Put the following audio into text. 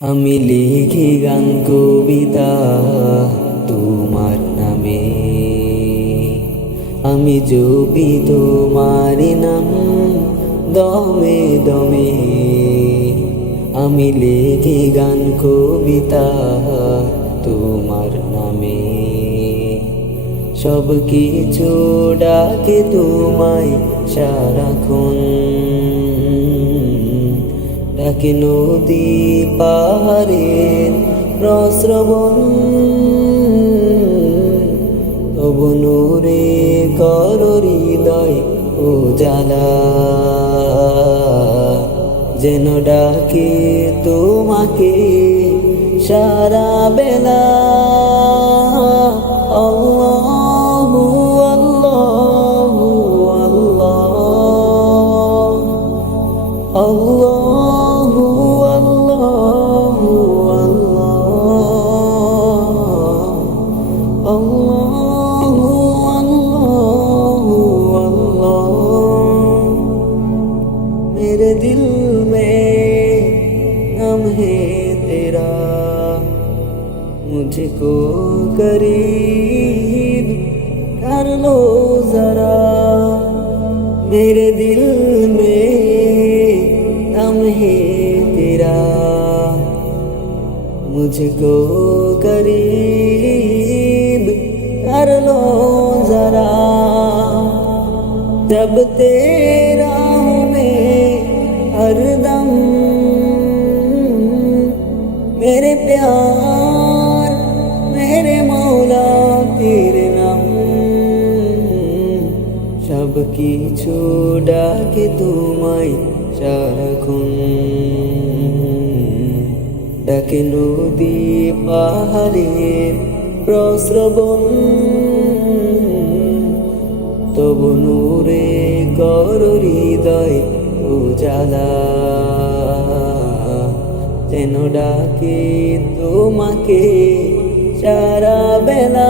আমি লিখি গান কবিতা তোমার নামে। আমি জপি তোমার নাম দমে দমে। আমি লিখি গান কবিতা তোমার নামে। সব কিছু ডাকে তোমায় সারাক্ষণ। ডাকে নদী পাহাড়ের প্রশ্রবণ তব নূরে কর হৃদয় ও জ্বালা যেন ডাকে তোমাকে সারা বেলা। मेरे दिल में गम है तेरा मुझको करीब कर लो जरा मेरे दिल में गम है तेरा मुझको करीब कर लो जरा जब तेरा हूँ मैं हरदम मेरे प्यार मेरे मौला तेरे नाम সব কিছু ডাকে তোমায় সারাক্ষণ ডাকে নদী পাহাড়ের প্রশ্রবণ তবু নূরে কর হৃদয় উজালা। যেন ডাকে তোমাকে সারা বেলা